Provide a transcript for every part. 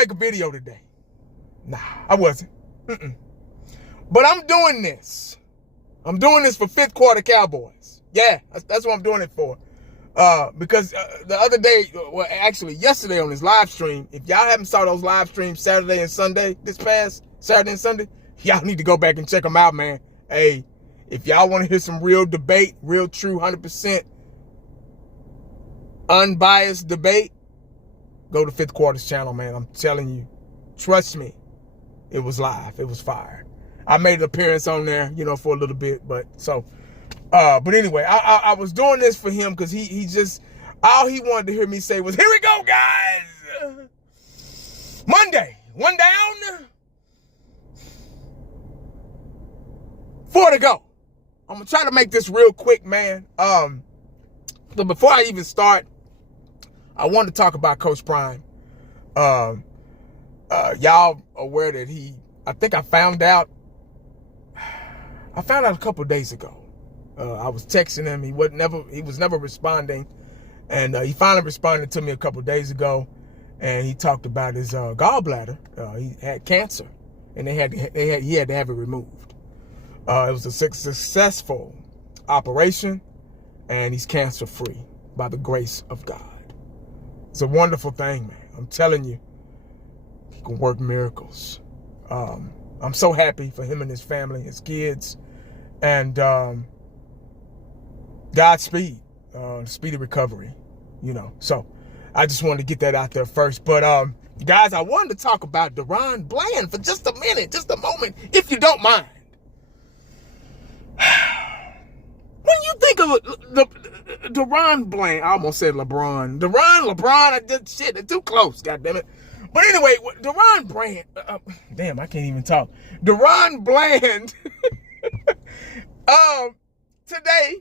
make a video today. Nah, I wasn't. But I'm doing this. I'm doing this for fifth quarter Cowboys. Yeah, that's what I'm doing it for. Because the other day, well, actually yesterday on this live stream, if y'all haven't saw those live streams Saturday and Sunday, this past Saturday and Sunday, y'all need to go back and check them out, man. Hey, if y'all want to hear some real debate, real true 100% unbiased debate, go to Fifth Quarter's channel, man. I'm telling you, trust me, it was live. It was fire. I made an appearance on there, you know, for a little bit, but anyway, I was doing this for him because he just, all he wanted to hear me say was, here we go, guys. Monday, one down, 4 to go. I'm going to try to make this real quick, man. But before I even start, I wanted to talk about Coach Prime. Y'all aware that I think I found out a couple days ago. I was texting him. He was never responding. And he finally responded to me a couple days ago. And he talked about his gallbladder. He had cancer. And he had to have it removed. It was a successful operation. And he's cancer free by the grace of God. It's a wonderful thing, man. I'm telling you, he can work miracles. I'm so happy for him and his family, his kids, and Godspeed, speedy recovery, you know. So I just wanted to get that out there first. But guys, I wanted to talk about DaRon Bland for just a minute, just a moment, if you don't mind. When you think of DaRon Bland, I almost said LeBron. LeBron, I did shit. They're too close, goddammit. But anyway, DaRon Bland, damn, I can't even talk. DaRon Bland, today,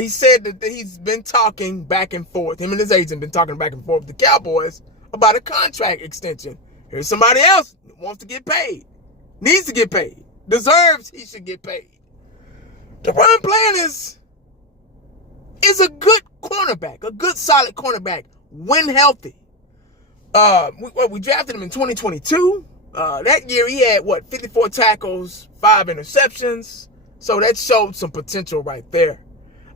he said that he's been talking back and forth. Him and his agent been talking back and forth with the Cowboys about a contract extension. Here's somebody else that wants to get paid, needs to get paid, deserves he should get paid. DaRon Bland is a good cornerback, a good solid cornerback when healthy. We drafted him in 2022. That year he had 54 tackles, 5 interceptions. So that showed some potential right there.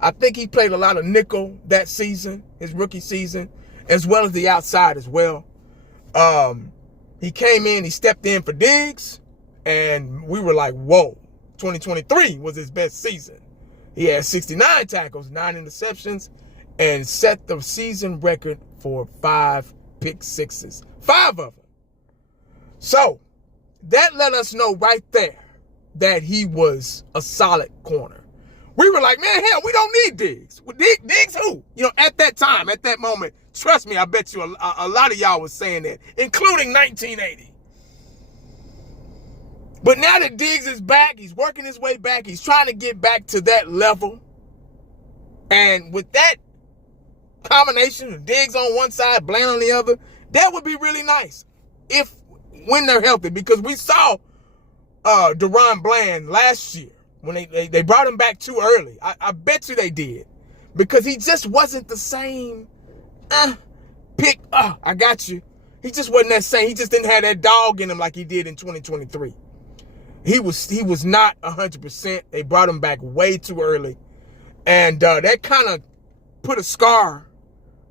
I think he played a lot of nickel that season, his rookie season, as well as the outside as well. He came in, he stepped in for Diggs, and we were like, whoa. 2023 was his best season. He had 69 tackles, 9 interceptions, and set the season record for 5 pick sixes. 5 of them. So that let us know right there that he was a solid corner. We were like, man, hell, we don't need Diggs. Diggs who? You know, at that time, at that moment, trust me, I bet you a lot of y'all was saying that, including 1980. But now that Diggs is back, he's working his way back. He's trying to get back to that level. And with that combination of Diggs on one side, Bland on the other, that would be really nice when they're healthy. Because we saw DaRon Bland last year when they brought him back too early. I bet you they did. Because he just wasn't the same pick. I got you. He just wasn't that same. He just didn't have that dog in him like he did in 2023. He was not 100%. They brought him back way too early. And that kind of put a scar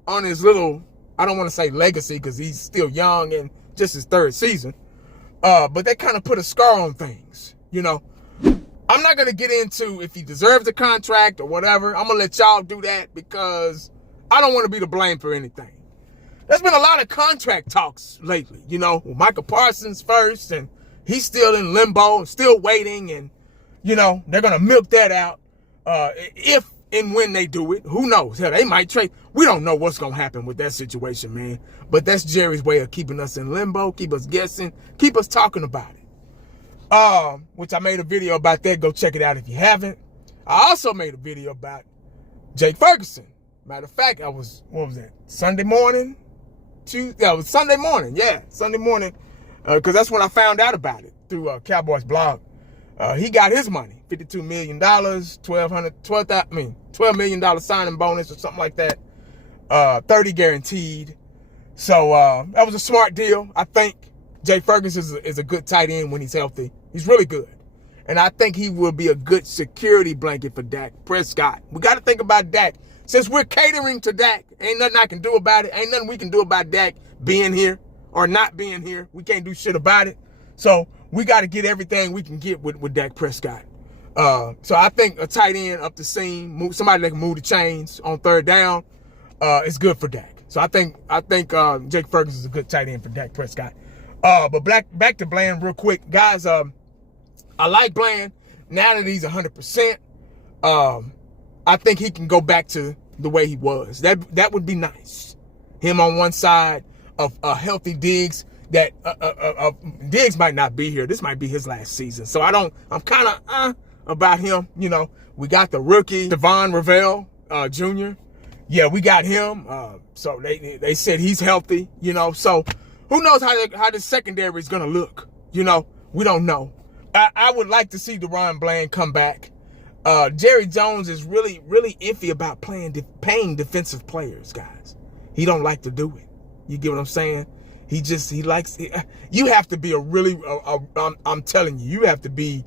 on his little, I don't want to say legacy because he's still young and just his 3rd season. But that kind of put a scar on things, you know. I'm not going to get into if he deserves the contract or whatever. I'm going to let y'all do that because I don't want to be to blame for anything. There's been a lot of contract talks lately, you know, with Michael Parsons first, and he's still in limbo and still waiting, and, you know, they're going to milk that out. If and when they do it, who knows? Hell, they might trade. We don't know what's going to happen with that situation, man. But that's Jerry's way of keeping us in limbo, keep us guessing, keep us talking about it. Which I made a video about that. Go check it out if you haven't. I also made a video about Jake Ferguson. Matter of fact, what was that? Sunday morning? It was Sunday morning. Yeah, Sunday morning. Because that's when I found out about it through Cowboys blog. He got his money, $52 million, $12 million signing bonus or something like that. 30 guaranteed. So that was a smart deal. I think Jay Ferguson is a good tight end when he's healthy. He's really good. And I think he will be a good security blanket for Dak Prescott. We got to think about Dak. Since we're catering to Dak, ain't nothing I can do about it. Ain't nothing we can do about Dak being here or not being here. We can't do shit about it. So we got to get everything we can get with Dak Prescott. So I think a tight end up the seam, somebody that can move the chains on third down, is good for Dak. So I think Jake Ferguson is a good tight end for Dak Prescott. But back to Bland real quick, guys. I like Bland now that he's 100%. I think he can go back to the way he was. That would be nice. Him on one side of a healthy Diggs. That Diggs might not be here. This might be his last season. So I'm kind of about him. You know, we got the rookie Devon Ravel Jr. Yeah, we got him. So they said he's healthy. You know, so who knows how the secondary is gonna look? You know, we don't know. I would like to see DaRon Bland come back. Jerry Jones is really iffy about paying defensive players, guys. He don't like to do it. You get what I'm saying? He likes. You have to be I'm telling you, you have to be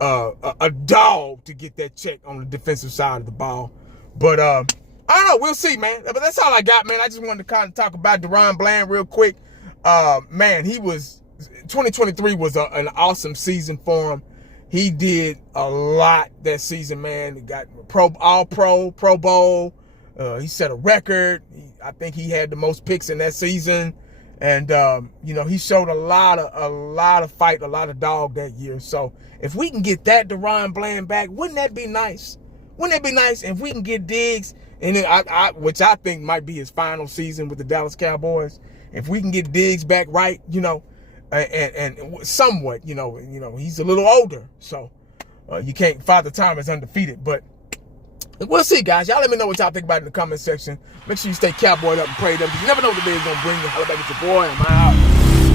a dog to get that check on the defensive side of the ball. But I don't know. We'll see, man. But that's all I got, man. I just wanted to kind of talk about DaRon Bland real quick. Man, 2023 was an awesome season for him. He did a lot that season, man. He got All-Pro, Pro Bowl. He set a record. I think he had the most picks in that season. And, you know, he showed a lot of fight, a lot of dog that year. So if we can get that DaRon Bland back, wouldn't that be nice? Wouldn't that be nice if we can get Diggs, and which I think might be his final season with the Dallas Cowboys. If we can get Diggs back right, you know, and somewhat, you know, he's a little older, so you can't. Father Time is undefeated, but we'll see, guys. Y'all let me know what y'all think about it in the comment section. Make sure you stay cowboyed up and prayed up. You never know what the day is gonna bring you. Holla back at your boy. I'm out.